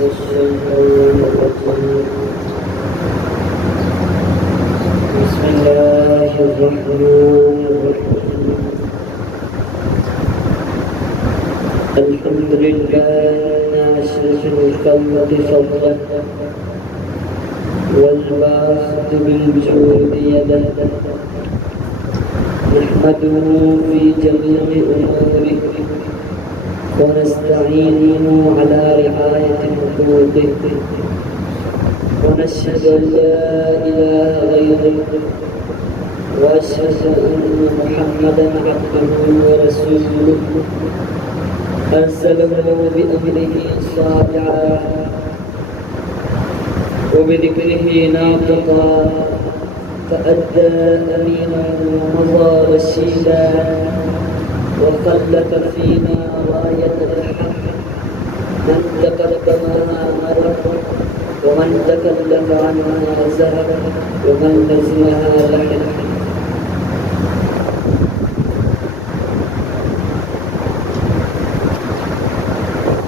الشيطان الرجيم بسم الله الرحمن الرحيم الحمد لله ناشر الخلق فضله والباسط بالجود يده نحمده في جميع أموره ونستعينه على رعاية حقوقه ونشهد أن لا إله غيره وأشهد أن محمدا عبده ورسوله أرسله بأمره صادعا وبذكره ناطقا فأدى أمينا ومضى رشيدا وخلف فينا راية الحق من تقدمها مرق ومن تكلف عنها زهق ومن لزمها لحق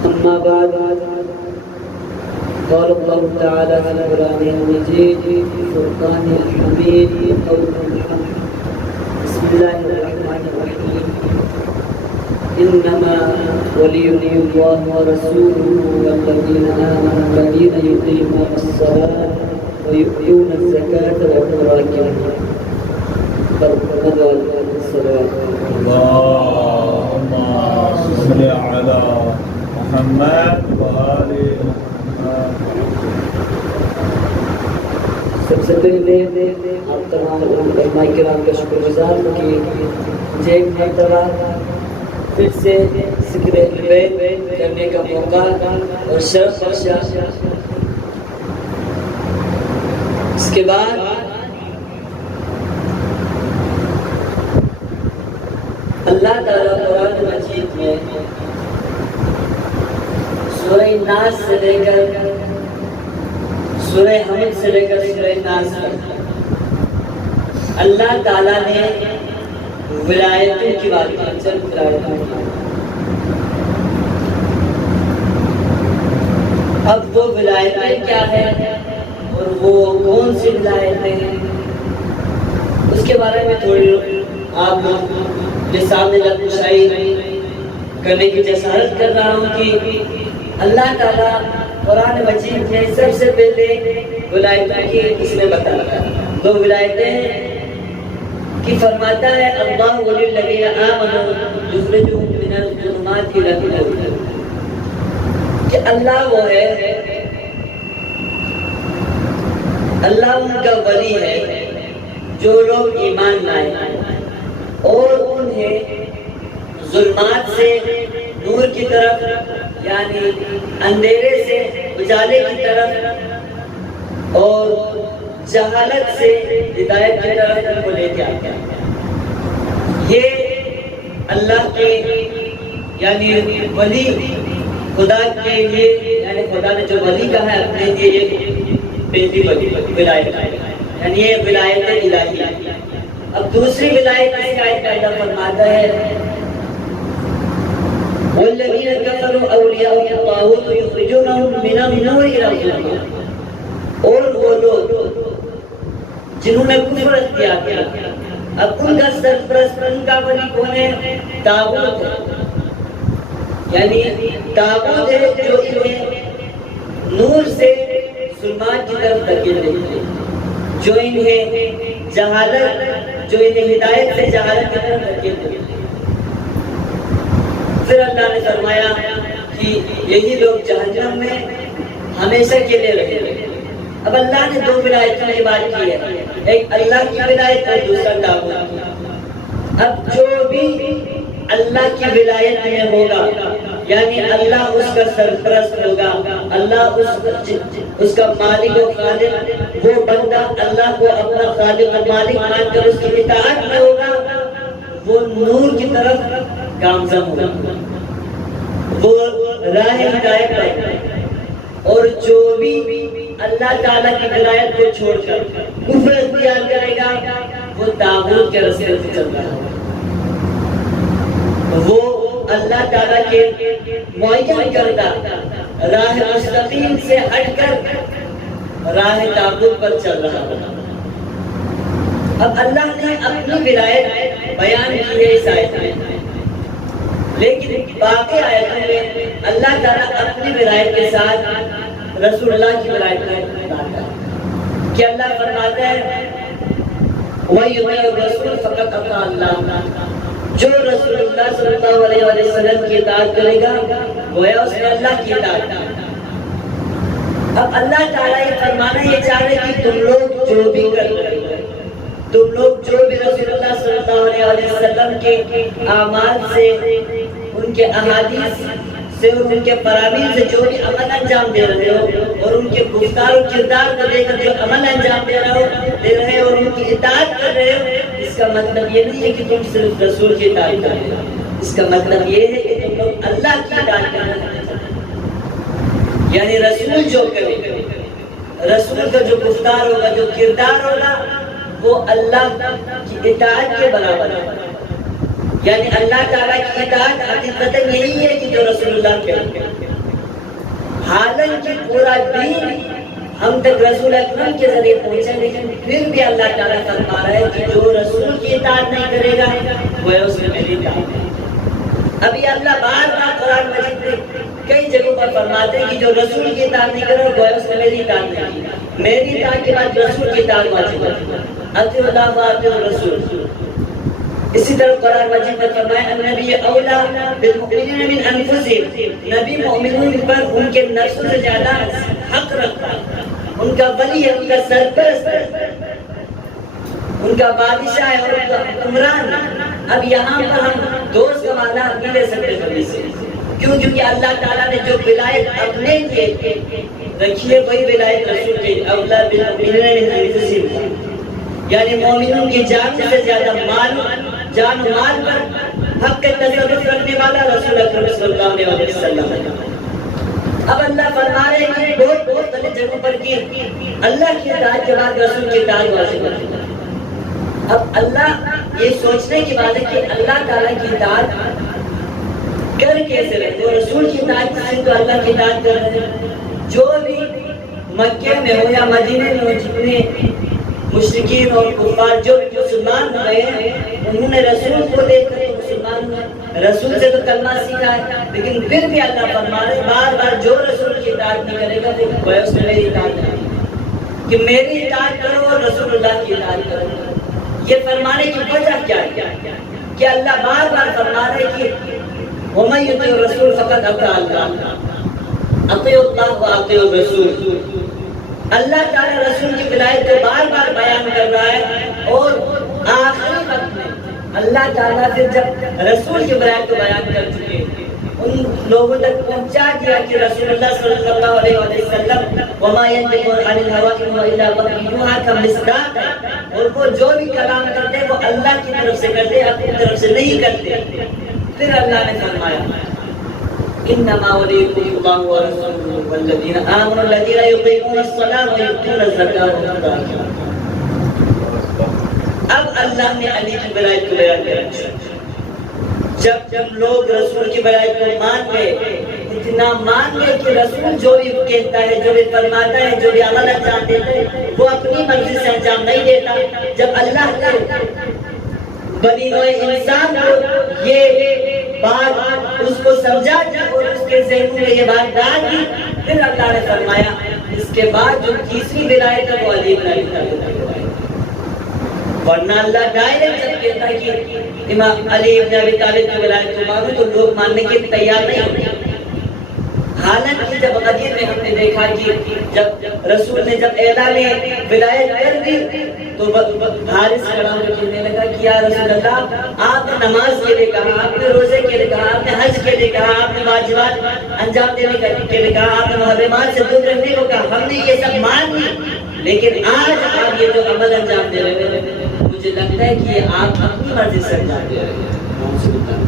أما بعد قال الله تعالى في القرآن المجيد فرقان الحميد قول الحق بسم الله الرحمن الرحيم إنما وليكم الله ورسوله والذين آمنوا الذين يقيمون الصلاة ويؤتون الزكاة وهم راكعون فارتقوا الصلاة اللهم صل على محمد وآل محمد. سب سے پہلے آپ تمام علماء کرام کا شکر گزار ہوں کہ مجھے ایک مرتبہ پھر سے ذکر اہل بیت کرنے کا موقع اور شرف بخشا. اس کے بعد اللہ تعالیٰ قرآن مجید میں سورہ ناس سے لے کر سورہ حمد سے لے کر سورہ ناس تک اللہ تعالیٰ نے ولایتوں کی بات کی. چند ولایتوں کی. اب وہ ولایتیں کیا ہے اور وہ کون سی ولایتیں ہیں اس کے بارے میں تھوڑی آپ کے سامنے لفظائی کرنے کی جسارت کر رہا ہوں کہ اللہ تعالیٰ قرآن مجید میں سب سے پہلے ولایتوں کی اس نے بتایا. دو ولایتیں ہیں کہ فرماتا ہے اللہ ولی الذین آمنوا یخرجهم من الظلمات الی النور کہ اللہ وہ ہے, اللہ ان کا ولی ہے جو لوگ ایمان لائے اور انہیں ظلمات سے نور کی طرف یعنی اندھیرے سے اجالے کی طرف اور جہالت سے ہدایت کی طرف کو لے کے آتا ہے. یہ اللہ کے یعنی ولی خدا کے لیے یعنی خدا نے جو ولی کہا ہے اپنے لیے یہ پہلی ولایت یعنی یہ ولایت الہی. اب دوسری ولایت اس کا اللہ فرماتا ہے والذین کفروا اولیاء الطاغوت یخرجونہم من النور الی الظلمات اور وہ لوگ جنہوں نے کفر اختیار کیا اب ان کا سرپرست ان کا ولی کون ہے؟ طاغوت ہے. یعنی طاغوت ہے جو انہیں نور سے ظلمات کی طرف دھکیل دیتے ہیں, جو انہیں جہالت جو انہیں ہدایت سے جہالت کی طرف دھکیل دیتے ہیں. پھر اللہ نے فرمایا کہ یہی لوگ جہنم میں ہمیشہ کے لیے رہیں گے. اب اللہ نے دو ولایتوں کی بات کی ہے, ایک اللہ کی ولایت اور دوسرا طاغوت کی. اب جو بھی اللہ کی ولایت میں ہوگا یعنی اللہ اس کا سرپرست ہوگا, اللہ اس کا مالک و خالق, وہ بندہ اللہ کو اپنا خالق و مالک مان کر اس کی اطاعت میں ہوگا, وہ نور کی طرف گامزن ہوگا, وہ راہ ہدایت پر. اور جو بھی اللہ تعالیٰ کی ولایت کو چھوڑ کر کفر اختیار کرے گا وہ طاغوت کے راستے پر چل رہا ہے. وہ اللہ تعالیٰ کے معین کردہ راہ مستقیم سے ہٹ کر راہ تعبد پر چل رہا تھا۔ اب اللہ نے اپنی ولایت بیان کی ہے اس آیت میں، لیکن باقی آیتوں میں اللہ تعالیٰ اپنی ولایت کے ساتھ رسول اللہ کی ولایت کو بتاتا ہے کہ اللہ فرماتا ہے وَيُطِيعُ الرَّسُولَ فَقَدْ أَطَاعَ اللَّهَ، جو رسول اللہ صلی اللہ علیہ وسلم کی اطاعت کرے گا گویا اس نے اللہ کی اطاعت کی۔ اب اللہ تعالیٰ یہ فرمانا یہ چاہ رہے کہ تم لوگ جو بھی کر رہے ہو، تم لوگ جو بھی رسول اللہ صلی اللہ علیہ وسلم کے اعمال سے، ان کے احادیث سے، ان کے فرامین سے جو بھی عمل انجام دے رہے ہو، اور ان کے گفتار و کردار کو لے کر جو عمل انجام دے رہے ہو اور ان کی اطاعت کر رہے ہو، اس کا مطلب یہ نہیں ہے کہ تم صرف رسول کی اطاعت کر رہے ہو، اس کا مطلب یہ ہے کہ تم لوگ اللہ کی اطاعت کر رہے ہو۔ یعنی رسول جو کرے، رسول کا جو گفتار ہوگا، جو کردار ہوگا، وہ اللہ کی اطاعت کے برابر ہے۔ یعنی اللہ تعالیٰ کی اطاعت حقیقتاً یہی ہے کہ جو رسول اللہ کرے۔ حالانکہ پورا دین ہم تک رسول اکرم کے ذریعے پہنچا، لیکن پھر بھی اللہ تعالیٰ فرما رہا ہے کہ جو رسول کی اطاعت نہیں کرے گا وہ اس میں میری اطاعت ہے۔ ابھی اللہ بار بار قرآن مجید میں کئی جگہوں پر فرماتے ہیں کہ جو رسول کی اطاعت نہیں کرے گا اس نے میری اطاعت نہیں کی۔ میری اطاعت کے بعد رسول کی اطاعت واجب ہے، اطیعوا اللہ واطیعوا الرسول۔ اسی طرح قرآن مجید میں فرمایا النبی اولا بالمؤمنین من انفسہم، نبی مومنون پر ان کے نفسوں سے زیادہ حق رکھتا ہے، ان کا ولی ہے، ان کا سرپرست ہے، ان کا بادشاہ ہے، ان کا حکمران ہے۔ اب یہاں پر ہم دوست کا معنی نہیں لے سکتے کبھی سے، کیوں؟ کیونکہ اللہ تعالیٰ نے جو ولایت اپنے لیے رکھی ہے وہی ولایت رسول کے اولا بالمؤمنین من انفسہم، یعنی مومنوں کی جان سے زیادہ جان و مال پر حق کے تصرف رکھنے والا رسول اکرم صلی اللہ علیہ وسلم ہے۔ اب اللہ فرما رہے ہیں کہ بہت بڑے جگہوں پر کی اللہ کی اطاعت کے بعد رسول کی اطاعت واجب ہے۔ اب اللہ یہ سوچنے کی بات ہے کہ اللہ تعالیٰ کی اطاعت کر کیسے رہے، وہ رسول کی اطاعت سے تو اللہ کی اطاعت کر رہے ہیں۔ جو بھی مکے میں ہو یا مدینے میں ہو، جتنے مشرکین اور کفار جو مسلمان ہوئے ہیں، انہوں نے رسول کو دیکھ کر مسلمان ہوئے، رسول سے تو کلمہ سیکھا ہے، لیکن پھر بھی اللہ فرما رہے بار بار جو رسول کی اطاعت نہیں کرے گا وہ اس میں میری اطاعت نہیں، کہ میری اطاعت کرو اور رسول اللہ کی اطاعت کرو۔ یہ فرمانے کی وجہ کیا ہے کہ اللہ بار بار فرما رہے کہ وَمَن يُطِعِ الرَّسُولَ فَقَدْ أَطَاعَ اللَّهَ، اطیعوا اللہ واطیعوا الرسول۔ اللہ تعالیٰ رسول کی ولایت کو بار بار بیان کر رہا ہے، اور آخری وقت میں اللہ تعالیٰ پھر جب رسول کی ولایت کو بیان کر چکے، ان لوگوں تک پہنچا دیا کہ رسول اللہ صلی اللہ علیہ وسلم وما ينطق عن الهوى ان هو الا وحی یوحی کا مصداق ہے، اور وہ جو بھی کلام کرتے ہیں وہ اللہ کی طرف سے کرتے ہیں، اپنی طرف سے نہیں کرتے۔ پھر اللہ نے فرمایا انما ولیکم اللہ ورسولہ والذین آمنوا الذین یقیمون الصلاۃ ویؤتون الزکاۃ۔ اب اللہ نے علی کی ولایت کو بیان کیا۔ جب لوگ رسول کی ولایت کو مان گئے، اتنا مان گئے کہ رسول جو بھی کہتا ہے، جو بھی فرماتا ہے، جو بھی عمل انجام دیتا ہے وہ اپنی مرضی سے انجام نہیں دیتا۔ جب اللہ نے بنی نوع انسان کو یہ بات اس کو سمجھا اور اس کے ذہن میں یہ بات ڈال دی، پھر اللہ نے فرمایا اس کے بعد جو تیسری ولایت ہے وہ علی بن ابی طالب کی ولایت۔ ورنہ اللہ ڈائریکٹ جب کہتا ہے کہ امام علی بن ابی طالب کی ولایت کو مانو تو لوگ ماننے کے تیار نہیں ہوتے۔ حالانکہ جب غدیر میں ہم نے دیکھا کہ جب رسول نے جب اعلان ولایت کر دی تو حارث کھڑا ہو کے کہنے لگا کہ یا رسول اللہ، آپ نے نماز کے لیے کہا، آپ نے روزے کے لیے کہا، آپ نے حج کے لیے کہا، آپ نے واجبات انجام دینے کے لیے کہا، آپ نے محرمات سے دور رہنے کو کہا، ہم نے یہ سب مان لی، لیکن آج آپ یہ جو عمل انجام دے رہے ہیں مجھے لگتا ہے کہ یہ آپ اپنی مرضی سے انجام دے رہے ہیں،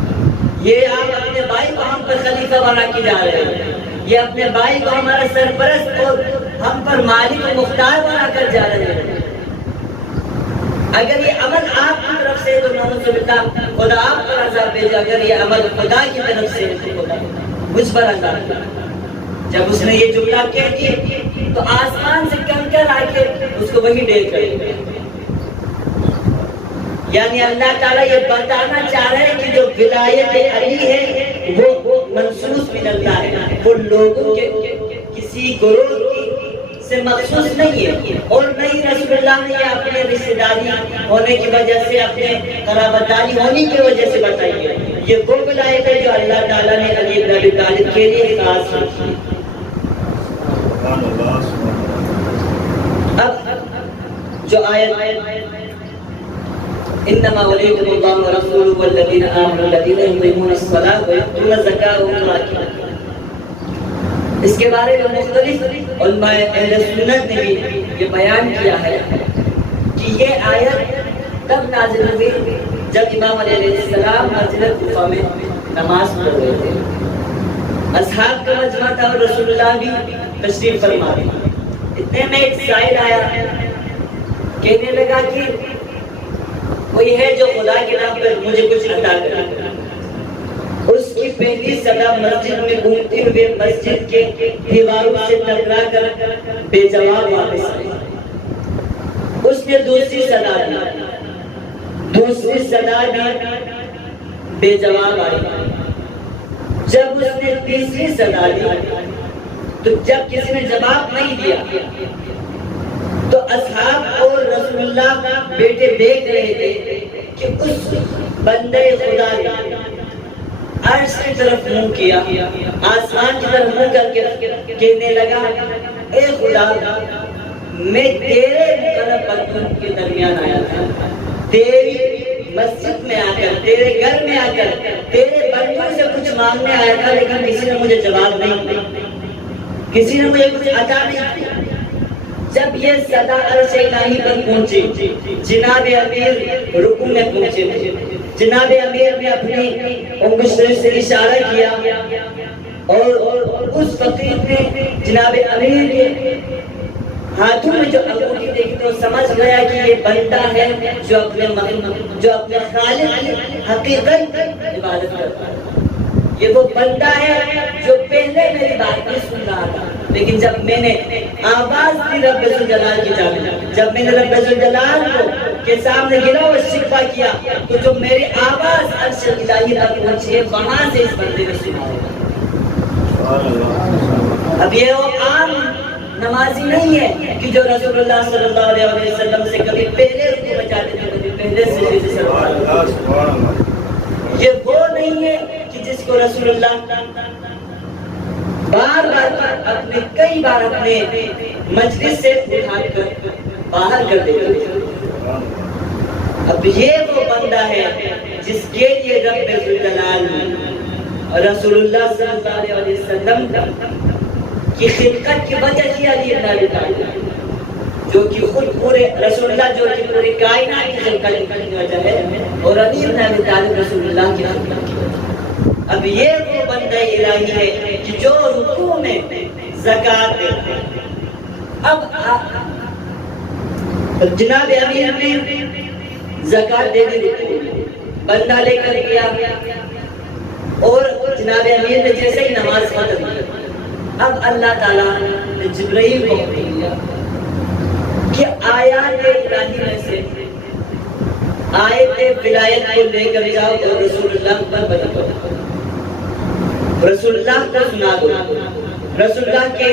یہ آپ اپنے بھائی کو ہم پر خلیفہ بنا کے جا رہے ہیں، یہ اپنے بھائی کو ہمارا سرپرست اور ہم پر مالک و مختار بنا کر جا رہے ہیں۔ اگر یہ عمل آپ کی طرف سے تو نعوذ باللہ خدا آپ پر عذاب بھیجے، اگر یہ عمل خدا کی طرف سے تو خدا مجھ پر عذاب بھیجے۔ جب اس نے یہ جملہ کہہ دیا تو آسمان سے کنکر آ کے اس کو وہی ڈیل کر دیا۔ یعنی اللہ تعالیٰ یہ بتانا چاہ رہے ہیں کہ جو ولایت علی ہے وہ منصوص من اللہ ہے، وہ لوگوں کے کسی گروہ سے مخصوص نہیں ہے، اور نہیں رسول اللہ نے یہ اپنے رشتہ داری ہونے کی وجہ سے، اپنے قرابت داری ہونے کی وجہ سے بتائی ہے۔ یہ وہ ولایت ہے جو اللہ تعالیٰ نے علی بن ابی طالب کے لیے خاص رکھی۔ اب جو آیت انما ولیکم اللہ ورسولہ والذین آمنوا الذین یقیمون الصلاۃ ویؤتون الزکاۃ وهم راکعون، اس کے بارے میں مختلف علماء اہل سنت نے بھی یہ بیان کیا ہے کہ یہ آیت تب نازل ہوئی جب امام علیہ السلام مسجد کوفہ میں نماز پڑھ رہے تھے، اصحاب کا مجمع تھا اور رسول اللہ بھی تشریف فرما تھے۔ اتنے میں ایک سائل آیا، کہنے لگا کہ کوئی ہے جو خدا کے نام پر مجھے کچھ عطا کرے۔ اس کی پہلی صدا مسجد میں گھومتے ہوئے مسجد کے دیواروں سے ٹکرا کر بے جواب واپس آئی۔ اس نے دوسری صدا بھی بے جواب آئی۔ جب اس نے تیسری صدا دی تو جب کسی نے جواب نہیں دیا تو اصحاب اور رسول اللہ بیٹے دیکھ رہے تھے کہ اس بندے خدا نے عرش کی طرف منہ کیا، آسمان کی طرف منہ کر کے کہنے لگا، اے خدا، میں تیرے مقرب بندوں کے درمیان آیا تھا، تیری مسجد میں آ کر، تیرے گھر میں آ کر، تیرے بندوں سے کچھ مانگنے آیا تھا، لیکن کسی نے مجھے جواب نہیں دیا، کسی نے مجھے کچھ عطا نہیں کیا۔ جب یہ صدا عرش الہی پر پہنچی، جناب امیر رکوع میں پہنچے تھے، جناب امیر نے اپنی انگشتوں سے اشارہ کیا اور اس فقیر نے جناب امیر کے ہاتھوں میں جو انگوٹھی دیکھی تو سمجھ گیا کہ یہ بندہ ہے جو اپنے خالق کی حقیقت عبادت کرتا ہے، یہ وہ بندہ ہے جو پہلے میری بات نہیں سن رہا تھا، لیکن جب میں نے آواز دی رب ذوالجلال کی جانب، جب میں نے رب ذوالجلال کے سامنے گرا اور شکوہ کیا تو جو میری آواز عرش الہی تک پہنچی ہے وہاں سے اس بندے نے سنا ہے۔ اب یہ وہ عام نمازی نہیں ہے کہ جو رسول اللہ صلی اللہ علیہ وسلم سے کبھی پہلے رکوع میں جاتے تھے، کبھی پہلے سجدے سے سرکار، یہ وہ نہیں ہے کہ جس کو رسول اللہ بار بار اپنے کئی بار اپنے مجلس سے اٹھا کر باہر کر دیتے تھے۔ اب یہ وہ بندہ ہے جس کے لیے رب ذوالجلال رسول اللہ صلی اللہ علیہ وسلم کی خلقت کی وجہ کی علی بن ابی طالب، جو کہ خود پورے رسول اللہ جو کہ پوری کائنات کی خلقت کی وجہ ہے، اور علی بن ابی طالب رسول اللہ کی خلقت کی وجہ ہے۔ اب یہ وہ بندہ الہی ہے کہ جو رکوع میں زکات دیتا ہے۔ اب جناب امیر نے زکات دے دی رکوع میں، بندہ لے کر گیا اور جناب امیر نے جیسے ہی نماز ختم کی، اب اللہ تعالیٰ نے جبرائیل کو دیا کہ آیات الہی میں سے آیت ولایت کو لے کر جاؤ اور رسول اللہ پر بیان کرو، رسول اللہ کو سنا دو۔ رسول اللہ کے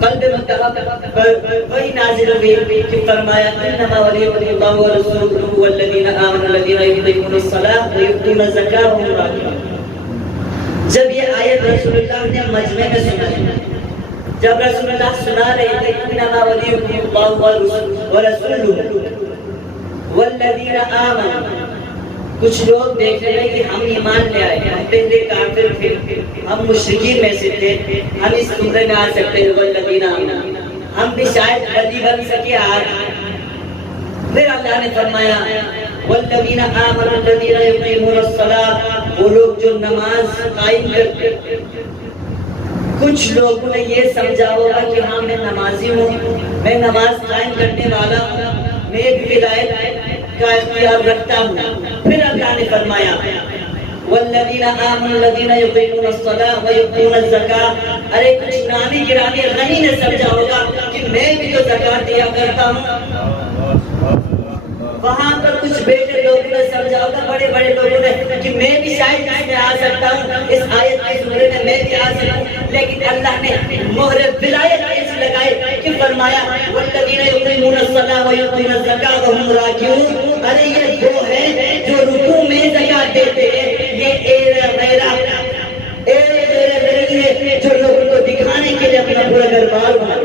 قلب مطلب پر وہی نازل ہوئی کہ فرمایا انما ولیکم اللہ ورسولہ والذین آمنوا الذین یقیمون الصلاۃ ویؤتون الزکاۃ وهم راکعون۔ جب یہ آیت رسول اللہ نے مجمع میں سنا، جب رسول اللہ سنا رہے تھے انما ولیکم اللہ ورسولہ والذین آمنوا، کچھ لوگ دیکھ رہے ہیں کہ ہم ایمان لے آئے، ہم پہلے کافر تھے، ہم مشرکین میں سے تھے، ہم اس عمرے میں آ سکتے ہیں، والذین آمنوا، ہم بھی شاید بدی بن سکے آج۔ پھر اللہ نے فرمایا والذین آمنوا الذین یقیمون الصلاۃ، وہ لوگ جو نماز قائم کرتے۔ کچھ لوگوں نے یہ سمجھا ہوگا کہ ہاں میں نمازی ہوں، میں نماز قائم کرنے والا ہوں، میں بھی ولایت کا اختیار رکھتا ہوں۔ پھر اللہ نے فرمایا والذین آمنوا الذین یقیمون الصلاۃ ویؤتون الزکاۃ. ارے کچھ نامی گرامی غنی نے سمجھا ہوگا کہ میں بھی تو زکات دیا کرتا ہوں. وہاں پر کچھ بیٹے لوگوں نے سمجھا ہوگا, بڑے بڑے لوگوں نے, کہ میں بھی شاید اس میں آ سکتا ہوں, اس آیت کے زمرے میں بھی آ سکتا ہوں. لیکن اللہ نے مہر ولایت ایسی لگائی کہ فرمایا والذین یقیمون الصلاۃ ویؤتون الزکاۃ وهم راکعون. ارے یہ وہ ہے جو رکوع میں زکات دیتے ہیں. یہ میرا جو لوگوں کو دکھانے کے لیے اپنا پورا دربار بنا.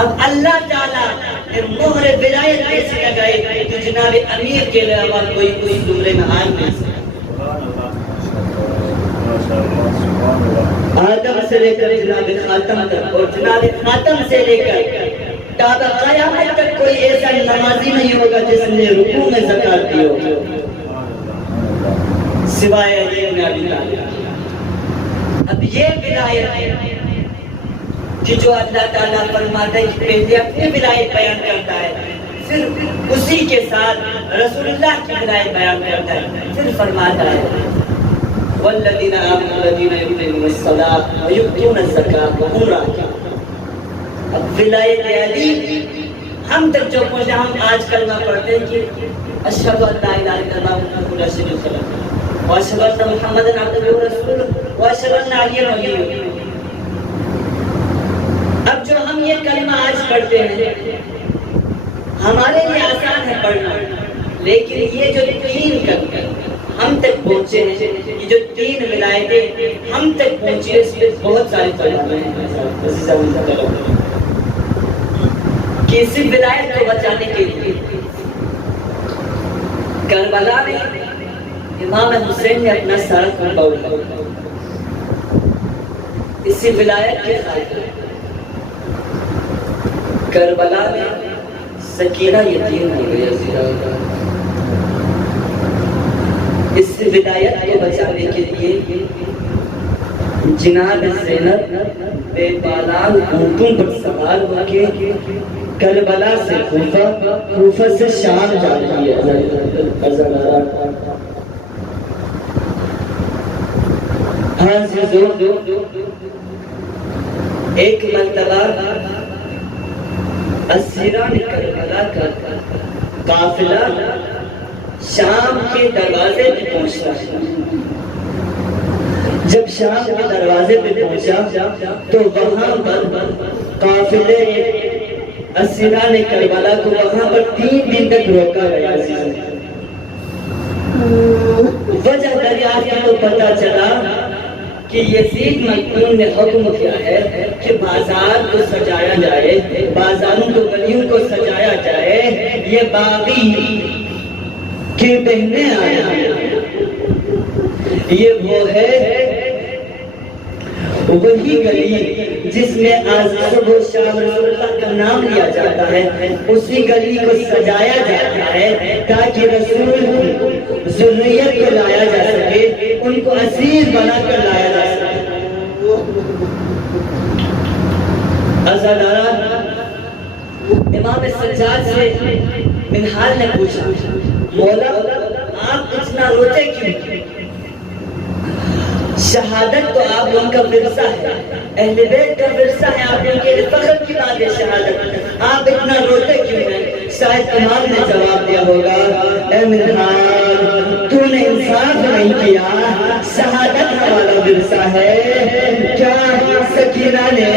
اب اللہ تعالیٰ نے مہر ولایت ایسی لگائی کہ جناب امیر کے علاوہ کوئی اس زمرے میں آ نہیں سکتا. آدم سے لے کر جناب خاتم تک, اور جناب خاتم سے لے کر تا قیامت تک کوئی ایسا نمازی نہیں ہوگا جس نے رکوع میں زکات دی ہو سوائے علی بن ابی طالب. اب یہ ولایت کہ جو اللہ تعالیٰ فرماتا ہے کہ پہلے اپنی ولایت بیان کرتا ہے, پھر اسی کے ساتھ رسول اللہ کی ولایت بیان کرتا ہے, پھر فرماتا ہے والذین آمنوا الذین یقیمون الصلاۃ ویؤتون الزکاۃ وهم راکعون. اب ولایت علی ہم تک جو پہنچے, ہم آج کلمہ پڑھتے ہیں کہ اشہد ان لا الہ الا اللہ محمد رسول اللہ واشہد ان محمدا عبدہ ورسولہ واشہد ان علیٰ ولی اللہ. اب جو ہم یہ کلمہ آج پڑھتے ہیں ہمارے لیے آسان ہے پڑھنا, لیکن یہ جو تین کلمے ہم تک پہنچے ہیں, یہ جو تین ولایتیں ہم تک پہنچی ہیں, اس میں بہت ساری کلمے ہیں کہ اس ولایت کو بچانے کے لیے کربلا میں امام حسین نے اپنا سارا خون بہا اسی ولایت کے خاطر. کربلا میں سکینہ یتیم ہو گئی. اس ولایت کو بچانے کے لیے جناب زینب بے بالال اونٹوں پر سوار ہو کے کربلا سے کوفہ سے شام جا رہی ہے. ہاں ایک مرتبہ اسیران کربلا کا قافلہ شام کے دروازے پہ پہنچتا ہے. جب شام کے دروازے پہ پہنچا تو وہاں پر قافلے اسیران کربلا کو وہاں پر 3 دن تک روکا گیا. وجہ دریافت تو پتہ چلا کہ یزید مقتول نے حکم کیا ہے کہ بازار کو سجایا جائے, بازاروں کو گلیوں کو سجایا جائے. یہ باغی کی بہنیں آیا, یہ وہ ہے وہی گلی جس میں آج صبح و شام رسول اللہ کا نام لیا جاتا ہے. اسی گلی کو سجایا جاتا ہے تاکہ رسول ذریت کو لایا جا سکے, ان کو اسیر بنا کر لایا جا سکے. عزاداران, امام سجاد سے منہال نے پوچھا مولا آپ اتنا روتے کیوں؟ شہادت تو آپ ان کا ورثہ ہے, اہل بیت کا ورثہ ہے, آپ ان کے لیے فخر کی بات ہے شہادت, آپ اتنا روتے کیوں ہیں؟ شاید امام نے جواب دیا ہوگا اے منہال تو نے انصاف نہیں کیا, شہادت ہمارا ورثہ ہے. کیا سکینہ نے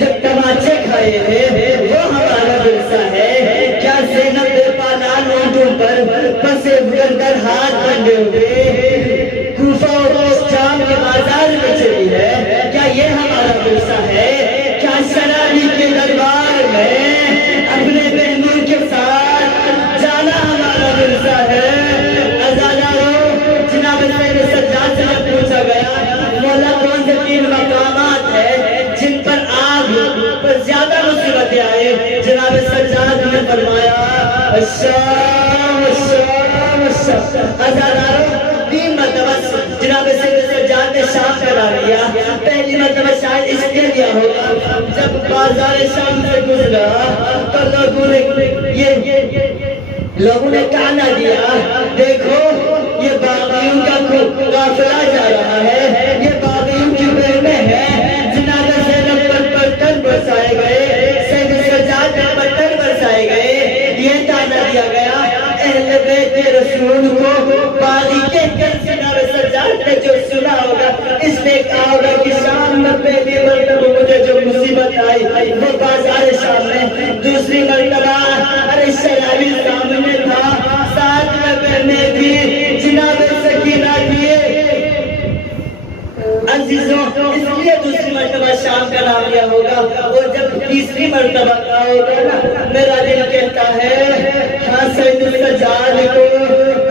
جو تماچے کھائے ہیں وہ ہمارا ورثہ ہے؟ کیا زینب بے پالان اونٹوں پر پسے در ہاتھ بندے ہوئے کوفہ شام کے بازار میں چلی ہے, کیا یہ ہمارا ورثہ ہے؟ کیا شرابی کے دربار میں اپنے بہنوں کے ساتھ جانا ہمارا ورثہ ہے؟ عزاداروں, جناب سجاد سے پوچھا گیا مولا کون سے 3 مقامات ہیں جن پر آگ پر زیادہ مصیبتیں آئے؟ جناب سجاد نے فرمایا الشام الشام الشام. عزاداروں, 3 مرتبہ جناب سجاد نے شام کرا لیا. پہلی مرتبہ شاید اس لیے لیا ہوگا جب بازار شام سے گزرا تو لوگوں نے کہنا دیا قافلہ جا رہا ہے، یہ باغیوں کی بہنیں ہیں، جناب زینب پر پتھر برسائے گئے، سید سجاد پر پتھر برسائے گئے، یہ تانا دیا گیا اہل بیت رسول کو باغی کہہ کر جناب سجاد نے جو سنا ہوگا، اس نے کہا ہوگا کہ شام میں پہلی مرتبہ مجھے جو مصیبت آئی وہ بازار شام میں، دوسری مرتبہ ارے شرابی سامنے تھا، ساتھ میں بہنیں تھی، جناب سکینہ تھی۔ عزیزوں اس لیے دوسری مرتبہ شام کا نام لیا ہوگا، اور جب تیسری مرتبہ کا ہوگا نا، میرا دل کہتا ہے ہاں سید سجاد کو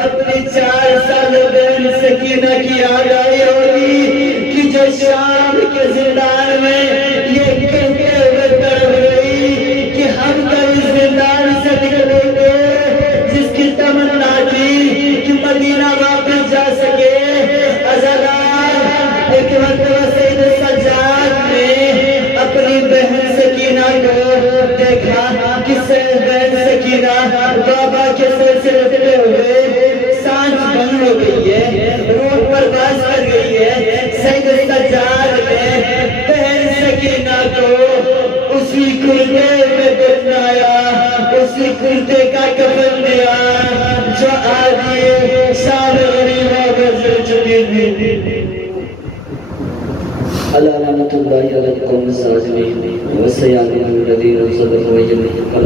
اپنی 4 سال بہن سکینہ کی یاد آئی ہوگی کہ جو شام کے زندان میں یہ کہتے ہوئے تڑپ گئی کہ ہم کبھی زندان سے نکلیں گے، جس کی تمنا تھی کہ مدینہ واپس جا سکے۔ ایک مرتبہ سید سجاد نے اپنی بہن سکینہ کو دیکھا کہ بہن سکینہ بابا کے سر سے لپٹے ہوئے سانس بند ہو گئی ہے، روح پرواز کر گئی ہے۔ سید سجاد نے بہن سکینہ کو اسی کرتے میں دفنایا، اسی کرتے کا کفن دیا جو آدھی شام غریبہ گزر چکی تھی۔ علامت اللہ علیہ القوم الظالمین وسيعلم الذين صدقوا ويجمعون قال